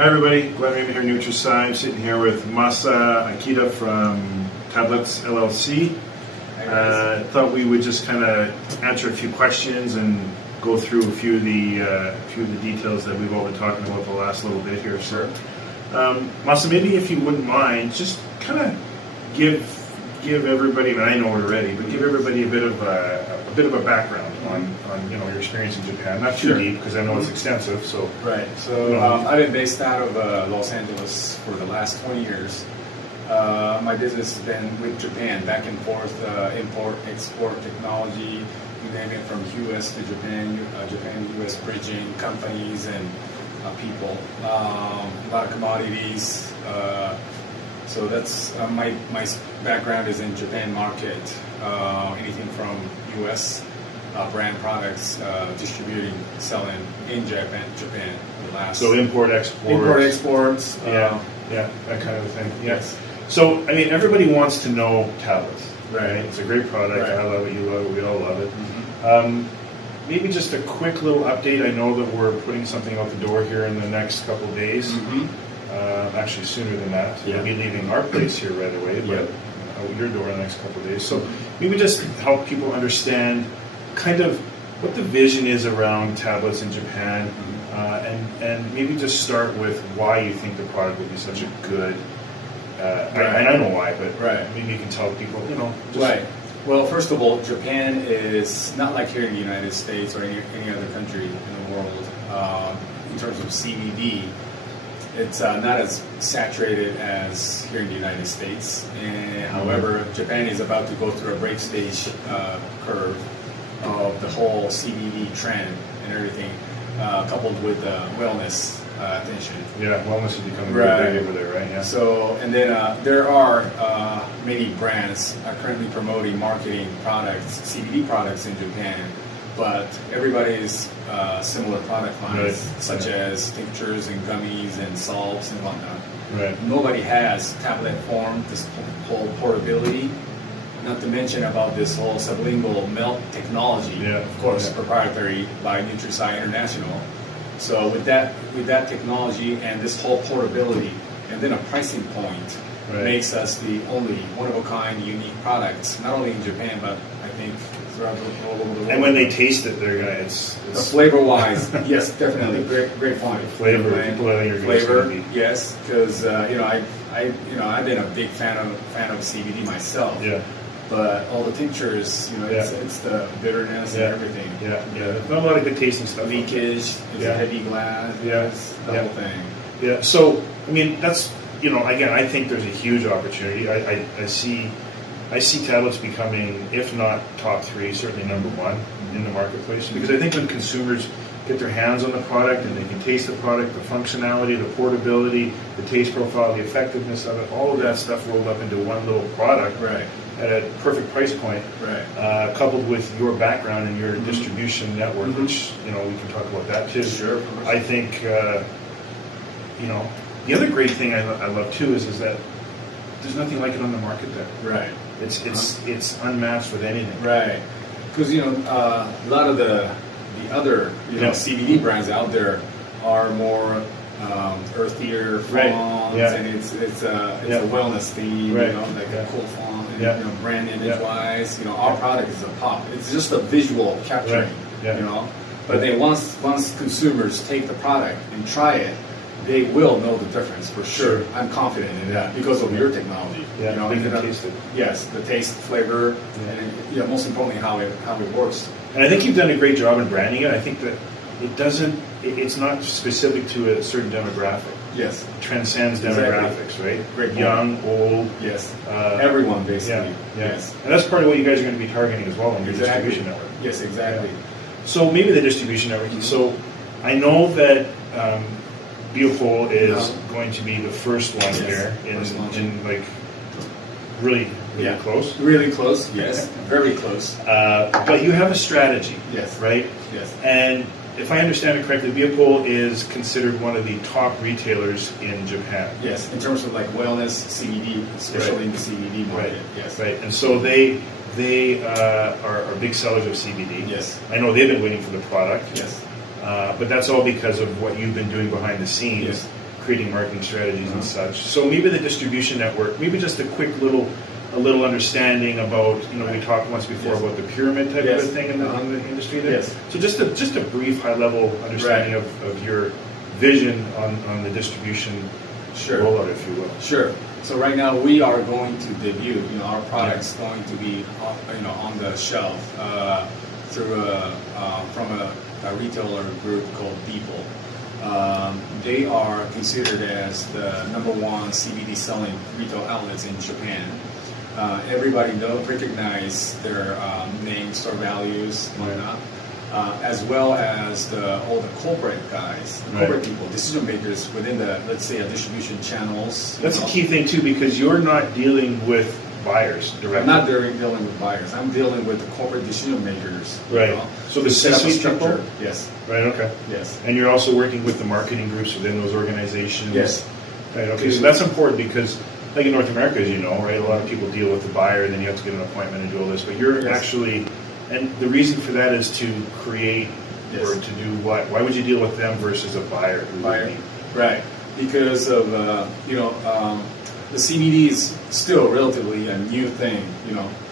Hi everybody, Glen Rehman here, NeutriSci. I'm sitting here with Masa Ikeda from Tabletz, LLC. Thought we would just kind of answer a few questions and go through a few of the details that we've all been talking about the last little bit here. So, Masa, maybe if you wouldn't mind, just kind of give everybody, and I know it already, but give everybody a bit of a background on your experience in Japan. Not too deep, because I know it's extensive. So I've been based out of Los Angeles for the last 20 years. My business has been with Japan, back and forth, import, export technology, you name it, from U.S. to Japan, U.S. bridging companies and people. A lot of commodities. So that's my background is in Japan market. Anything from U.S. Brand products, distributing, selling in Japan for the last. So exports. Yeah, that kind of a thing. Yes. So I mean, everybody wants to know Tabletz. Right. It's a great product. Right. I love it. You love it. We all love it. Mm-hmm. Maybe just a quick little update. I know that we're putting something out the door here in the next couple of days. Mm-hmm. Actually, sooner than that. Yeah. We'll be leaving our place here right away, but out your door in the next couple of days. So maybe just help people understand kind of what the vision is around Tabletz in Japan, and maybe just start with why you think the product would be such a good. And I know why, but maybe you can tell people. Right. Well, first of all, Japan is not like here in the United States or any other country in the world in terms of CBD. It's not as saturated as here in the United States. However, Japan is about to go through a break stage curve of the whole CBD trend and everything, coupled with wellness attention. Yeah, wellness is becoming very big over there, right? Yeah. So, and then there are many brands currently promoting, marketing products, CBD products in Japan, but everybody is similar product lines, such as tinctures and gummies and salts and whatnot. Right. Nobody has tablet form, this whole portability, not to mention about this whole sublingual melt technology, of course, proprietary by NeutriSci International. So with that technology and this whole portability, and then a pricing point, makes us the only one-of-a-kind, unique products, not only in Japan, but I think throughout all over the world. And when they taste it, they're gonna it's flavor-wise, yes, definitely great point. Flavor, people are flavor, yes, because I've been a big fan of CBD myself. Yeah. But all the tinctures, it's the bitterness and everything. There's not a lot of good tasting stuff. Leakage, it's a heavy glass, the whole thing. Yeah, so, I mean, that's, again, I think there's a huge opportunity. I see Tabletz becoming, if not top 3, certainly number 1 in the marketplace. Because I think when consumers get their hands on the product and they can taste the product, the functionality, the portability, the taste profile, the effectiveness of it, all of that stuff rolled up into one little product. Right. At a perfect price point, coupled with your background and your distribution network, which we can talk about that too. Sure. I think the other great thing I love too is that there's nothing like it on the market there. Right. It's unmatched with anything. Right. Because a lot of the other CBD brands out there are more earthier fonts, and it's a wellness theme, like a cool font. Brand image wise, our product is a pop. It's just a visual capturing, But then once consumers take the product and try it, they will know the difference for sure. I'm confident in that because of your technology. They can taste it. Yes, the taste, flavor, and most importantly how it works. And I think you've done a great job in branding it. I think that it's not specific to a certain demographic. Yes. It transcends demographics, right? Great. Young, old. Yes. Everyone, basically. Yes. And that's part of what you guys are going to be targeting as well in your distribution network. Yes, exactly. So maybe the distribution network. So I know that Biopol is going to be the first one here in like really close. Really close, yes. Very close. But you have a strategy. Yes. Right? Yes. And if I understand it correctly, Biopol is considered one of the top retailers in Japan. Yes, in terms of like wellness, CBD, especially in the CBD market. Right. Yes. Right. And so they are big sellers of CBD. Yes. I know they've been waiting for the product. Yes. But that's all because of what you've been doing behind the scenes, creating marketing strategies and such. So maybe the distribution network, maybe just a quick little understanding about, we talked once before about the pyramid type of a thing in the industry there. Yes. So just a brief high level understanding of your vision on the distribution rollout, if you will. Sure. So right now we are going to debut, our products going to be, on the shelf through from a retailer group called People. They are considered as the #1 CBD selling retail outlets in Japan. Everybody recognize their name, store values, whatnot, as well as all the corporate guys, the corporate people, decision makers within let's say, distribution channels. That's a key thing too, because you're not dealing with buyers directly. I'm not dealing with buyers. I'm dealing with the corporate decision makers. Right. So the C-suite people? Yes. Right. Okay. Yes. And you're also working with the marketing groups within those organizations. Yes. Right. Okay. So that's important because, like in North America, as you know, right, a lot of people deal with the buyer, and then you have to get an appointment and do all this. But you're actually, and the reason for that is to create or to do what? Why would you deal with them versus a buyer? Right. Because of the CBD is still relatively a new thing,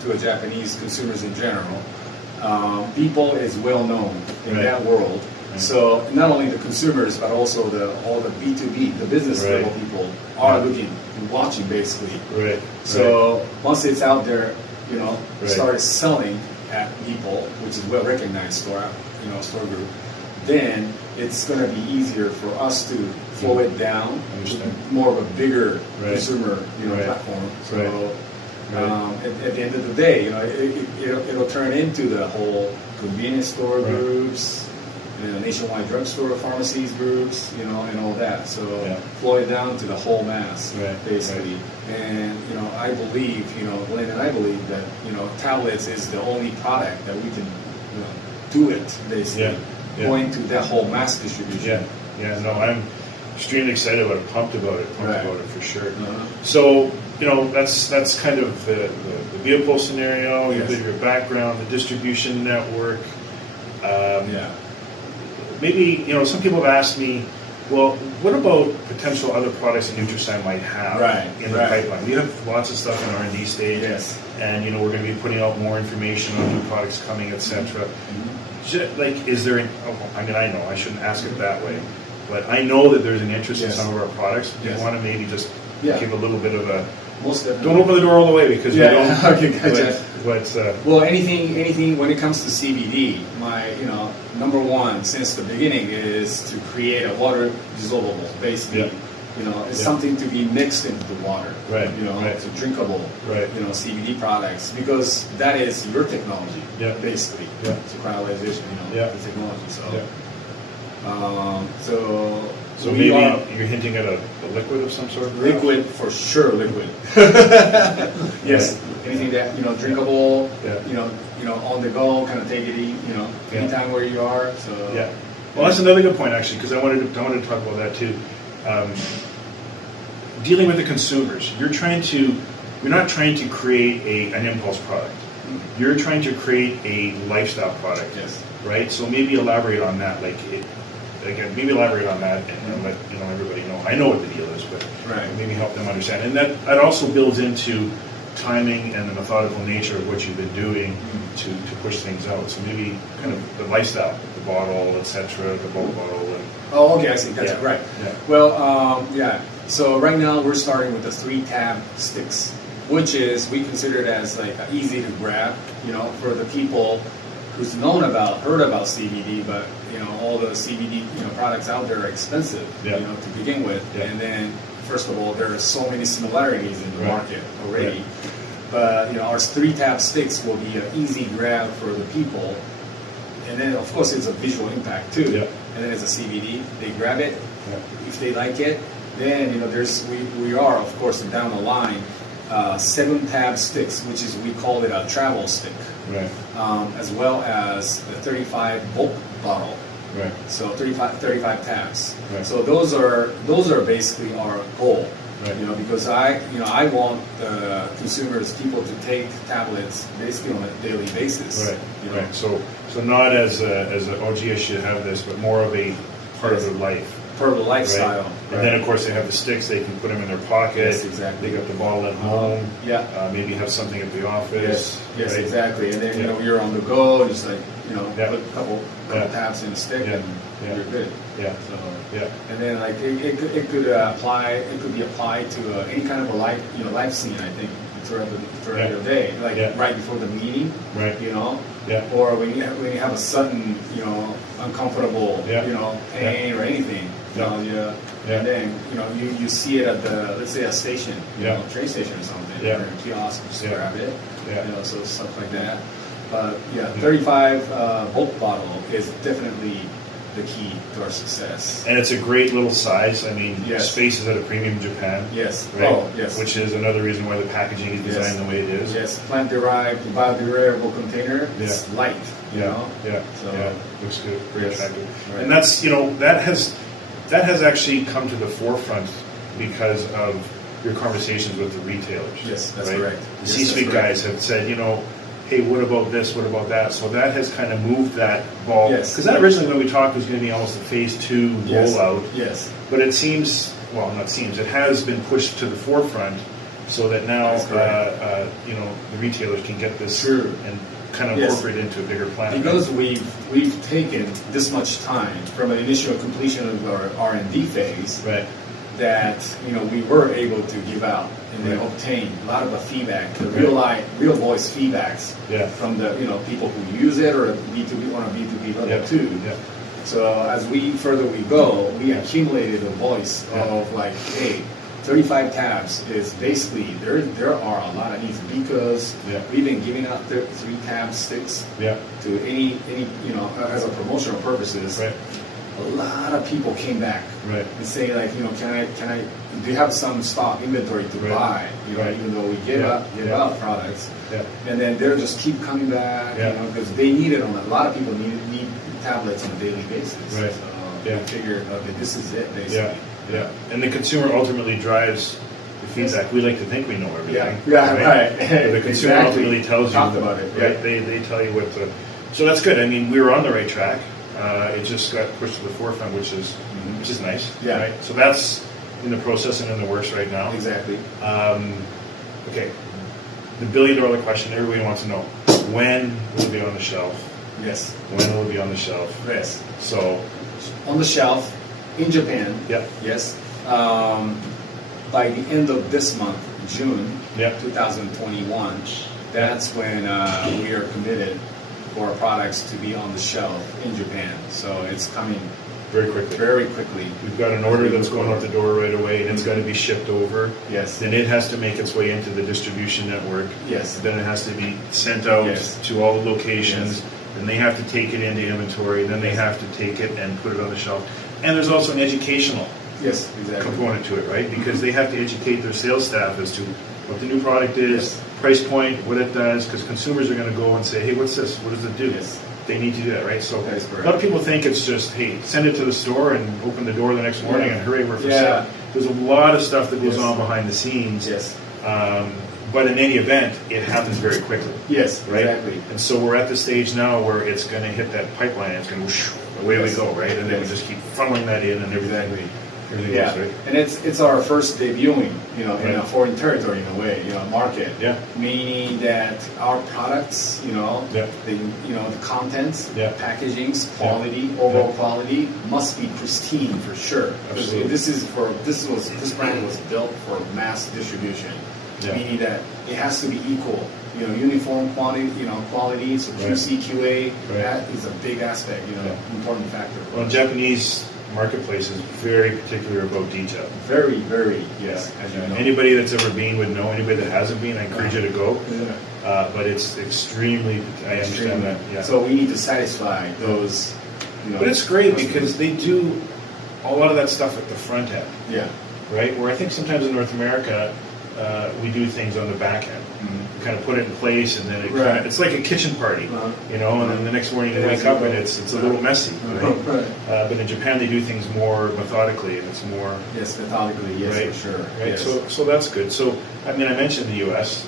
to Japanese consumers in general. People is well known in that world. Right. So not only the consumers, but also all the B2B, the business level people are looking and watching basically. Right. So once it's out there, started selling at People, which is well recognized store group, then it's going to be easier for us to flow it down to more of a bigger consumer platform. So at the end of the day, it'll turn into the whole convenience store groups, nationwide drugstore pharmacies groups, and all that. So flow it down to the whole mass, basically. And I believe, Glenn and I believe that Tabletz is the only product that we can do it basically. Going to that whole mass distribution. No, I'm extremely excited about it, pumped about it for sure. So, that's kind of the vehicle scenario, your background, the distribution network. Maybe, some people have asked me, well, what about potential other products that NeutriSci might have in the pipeline? We have lots of stuff in R&D stage, and we're going to be putting out more information on new products coming, etc. Like, is there I know I shouldn't ask it that way, but I know that there's an interest in some of our products. Do you want to maybe just give a little bit of a... Don't open the door all the way because we don't... Okay, gotcha. Well, anything when it comes to CBD, my #1 since the beginning is to create a water dissolvable, basically. It's something to be mixed into the water. To drinkable. CBD products, because that is your technology, basically. It's crystallization, the technology. So maybe you're hinting at a liquid of some sort. Liquid, for sure, liquid. Yes. Anything that drinkable, on the go, kind of take it, anytime where you are. So well, that's another good point actually, because I wanted to talk about that too. Dealing with the consumers, you're not trying to create an impulse product. You're trying to create a lifestyle product. Right. So maybe elaborate on that. Maybe elaborate on that and let everybody know. I know what the deal is, but maybe help them understand. And that also builds into timing and the methodical nature of what you've been doing to push things out. So maybe kind of the lifestyle, the bottle, etc., the bulk bottle. I see. That's right. Well, so right now we're starting with the 3-tab sticks, which is we consider it as like easy to grab, for the people who's heard about CBD, but all the CBD products out there are expensive, to begin with, and then first of all there are so many similarities in the market already. But our 3-tab sticks will be an easy grab for the people, and then of course it's a visual impact too. And then it's a CBD. They grab it if they like it. Then we are of course down the line 7-tab sticks, which is we call it a travel stick. As well as the 35 bulk bottle. So 35 tabs. So those are basically our goal. Because I want the consumers, people to take tablets basically on a daily basis. So not as a, oh gee, I should have this, but more of a part of their life. per the lifestyle. Right? And then of course they have the sticks. They can put them in their pocket. Yes, exactly. They got the bottle at home. Yeah. Maybe have something at the office. Yes, right? exactly. And then you're on the go, just like Yeah. put a couple tabs in the stick, and you're good. Yeah. So Yeah. and then like it could apply. It could be applied to any kind of a life scene. I think throughout the day, like right before the meeting. Right. Yeah. Or when you have a sudden uncomfortable pain or anything. Nausea. And then you see it at the, let's say, a station, train station or something, or a kiosk, just grab it. So stuff like that. But 35 volt bottle is definitely the key to our success. And it's a great little size. I mean, Yes. space is at a premium in Japan. Yes. Right? Oh, yes. Which is another reason why the packaging is designed the way it is. Yes. Plant-derived, biodegradable container. It's light. Yeah. So Looks good. Very Yes. attractive. Right. And that's that has actually come to the forefront because of your conversations with the retailers. Yes, that's right? correct. The Yes, C-suite that's correct. guys have said, hey, what about this? What about that? So that has kind of moved that ball. Yes. Because that originally, when we talked, was going to be almost a phase 2 rollout. Yes. But it seems, well, not seems, it has been pushed to the forefront so that now, That's correct. the retailers can get this True. and kind of Yes. incorporate it into a bigger plan. Because we've taken this much time from an initial completion of our R&D phase, Right. that we were able to give out and then Right. obtain a lot of the feedback, the Right. real voice feedbacks Yeah. from the people who use it, or B2B on a B2B level Yeah. too. Yeah. So as we go, we accumulated a voice of like, hey, 35 tabs is basically there are a lot of needs, because we've been giving out 3 tab sticks Yeah. to any as a promotional purposes. Right. A lot of people came back Right. and say like, can I do you have some stock inventory to Right. buy? Right. Even though we give out products, Yeah. and then they'll just keep coming back, because they need it a lot of people need tablets on a daily basis. Right. So Yeah. we figured, okay, this is it basically. Yeah. And the consumer ultimately drives the feedback. We like to think we know everything. Right. But the consumer Exactly. ultimately tells you. Talked about it. Right. They tell you what to. So that's good. I mean, we were on the right track. It just got pushed to the forefront, which is nice. Yeah. Right. So that's in the process and in the works right now. Exactly. Okay. The billion-dollar question everybody wants to know: when will it be on the shelf? Yes. When will it be on the shelf? Yes. So. On the shelf in Japan. Yeah. Yes. By the end of this month, June, Yeah. 2021, that's when we are committed for our products to be on the shelf in Japan. So it's coming Very quickly. very quickly. We've got an order that's going out the door right away, and it's got to be shipped over. Yes. Then it has to make its way into the distribution network. Yes. Then it has to be sent out Yes. to all the locations. Yes. Then they have to take it into inventory. Then they have to take it and put it on the shelf. And there's also an educational Yes, exactly. component to it, right? Because they have to educate their sales staff as to what the new product is, Yes. price point, what it does, because consumers are going to go and say, hey, what's this? What does it do? Yes. They need to do that, right? So That is a correct. lot of people think it's just, hey, send it to the store and open the door the next morning and hooray, we're for sale. There's a lot of stuff that goes Yes. on behind the scenes. Yes. But in any event, it happens very quickly. Yes, Right? exactly. And so we're at the stage now where it's going to hit that pipeline. It's going to whoosh, away we Yes. go, right? And then we Yes. just keep funneling that in and everything. Exactly. Everything Yeah, goes, right? and it's our first debuting, in Right. a foreign territory in a way, market. Yeah. Meaning that our products, Yeah. the contents, Yeah. packagings, quality, overall quality must be pristine for sure. Because Absolutely. this brand was built for mass distribution. Yeah. Meaning that it has to be equal, uniform quality, quality. So Right. QC, QA, Right. that is a big aspect, Yeah. important factor. Well, Japanese marketplace is very particular about detail. Very, very, yes. As you know. Anybody that's ever been would know. Anybody that hasn't been, I encourage you to go. Yeah. But it's extremely, I understand that. Yeah. So we need to satisfy those, But it's great customers. because they do a lot of that stuff at the front end, Yeah. right? Where I think sometimes in North America, we do things on the back end. We kind of put it in place, and then Right. it's like a kitchen party, Uh-huh. and then the next morning you It wake has to up go. and it's a little messy, right? Right. But in Japan they do things more methodically, and it's more Yes, methodically, yes, right. for sure. Right. Yes. So that's good. So I mean, I mentioned the U.S.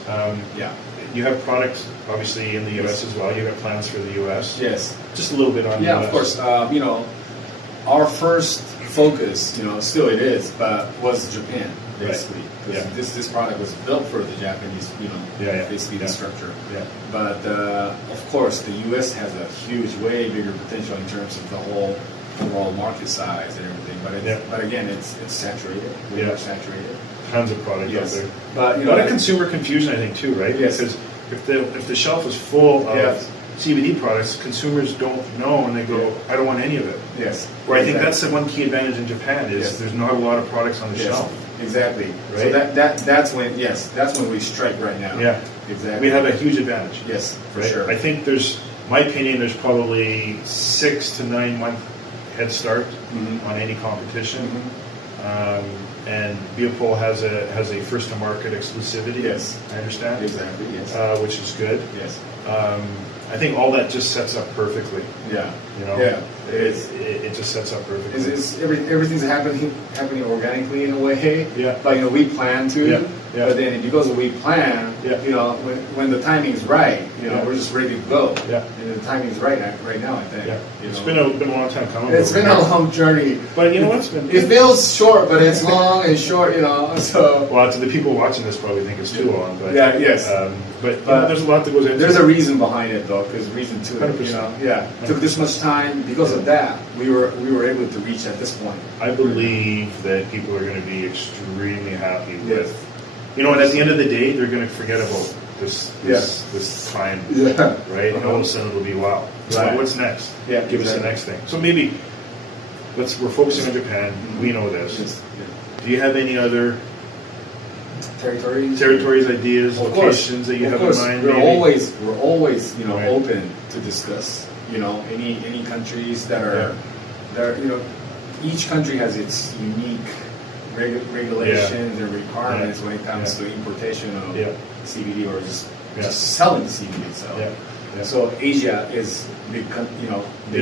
Yeah. You have products obviously in the U.S. as well. You have plans for the U.S. Yes. Just a little bit on. Yeah, the of US. course. Our first focus, still it is, but was Japan basically. Right. Yeah. This product was built for the Japanese, basically the structure. Yeah. But of course, the U.S. has a huge, way bigger potential in terms of the whole overall market size and everything. But again, it's saturated. We are saturated. Tons of product out there. But a lot of consumer confusion, I think, too, right? Yes. Because if the shelf is full of CBD products, consumers don't know, and they go, "I don't want any of it." Yes. Where I think that's the one key advantage in Japan is there's not a lot of products on the shelf. Exactly. Right. So that's when we strike right now. Yeah. Exactly. We have a huge advantage. Yes, for right? sure. I think my opinion, there's probably 6 to 9 month head start on any competition. And Biopol has a first to market exclusivity. Yes, I understand. Exactly. Yes, which is good. Yes. I think all that just sets up perfectly. Yeah. Yeah. It just sets up perfectly. Everything's happening organically in a way. Yeah. But we plan to. Yeah. Yeah. But then because we plan, when the timing's right, we're just ready to go. Yeah. And the timing's right now, I think. Yeah. It's been a long time coming. It's been a long journey. But you know what's been? It feels short, but it's long and short. So. Well, to the people watching this, probably think it's too long. But yes. But there's a lot that goes into it. There's a reason behind it, though, because reason to it. 100%. Took this much time because of that. We were able to reach at this point. I believe that people are going to be extremely happy with. And at the end of the day, they're going to forget about this time, right? And all of a sudden it'll be wow. So what's next? Yeah, give us the next thing. So maybe we're focusing on Japan. We know this. Yes. Do you have any other territories, ideas, locations that you have in mind? We're always open to discuss. Any countries that are each country has its unique regulations and requirements when it comes to importation of CBD or just selling CBD itself. Yeah. So Asia is big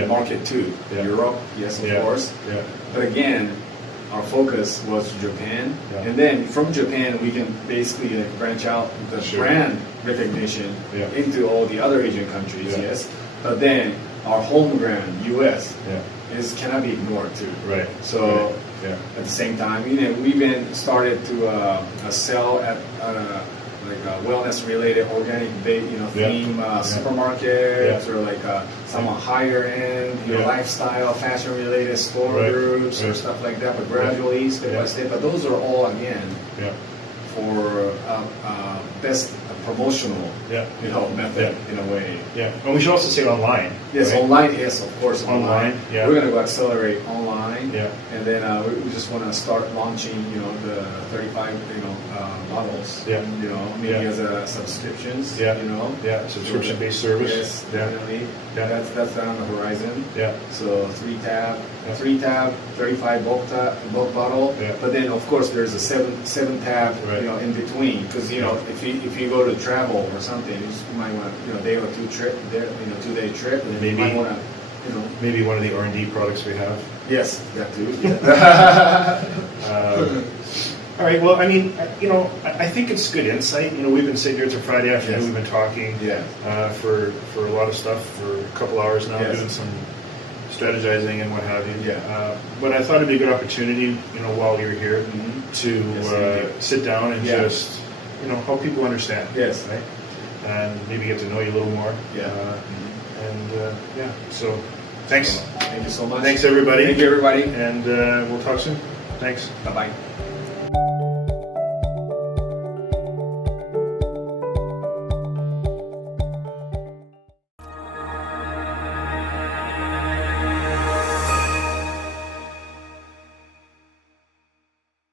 market too. Europe, yes, of course. Yeah. But again, our focus was Japan, and then from Japan we can basically branch out the brand recognition into all the other Asian countries. Yes, but then our home ground, US, cannot be ignored too. Right. So. Yeah. At the same time, we even started to sell at wellness-related organic, theme supermarkets or somewhat higher end, lifestyle, fashion-related store groups or stuff like that. But gradually, step by step. But those are all again for best promotional method in a way. Yeah, and we should also say online. Yes, right? online. Yes, of course, online. Yeah. We're going to go accelerate online. Yeah. And then we just want to start launching, the 35, models. Yeah. Maybe as a subscriptions. Yeah. Subscription-based service. Yes, definitely. Yeah. That's on the horizon. Yeah. So 3-tab, 35 bulk bottle. Yeah. But then of course there's a 7-tab, in between, because if you go to travel or something, you might want a day or 2 trip there, 2-day trip, and then you might want to, maybe one of the R&D products we have. Yes, that too. All right. Well, I mean, I think it's good insight. We've been sitting here. It's a Friday afternoon. We've been talking for a lot of stuff for a couple hours now, doing some strategizing and what have you. But I thought it'd be a good opportunity, while you're here, to sit down and just, help people understand. Yes. Right. And maybe get to know you a little more. So thanks. Thank you so much. Thanks, everybody. Thank you, everybody. And we'll talk soon. Thanks. Bye-bye.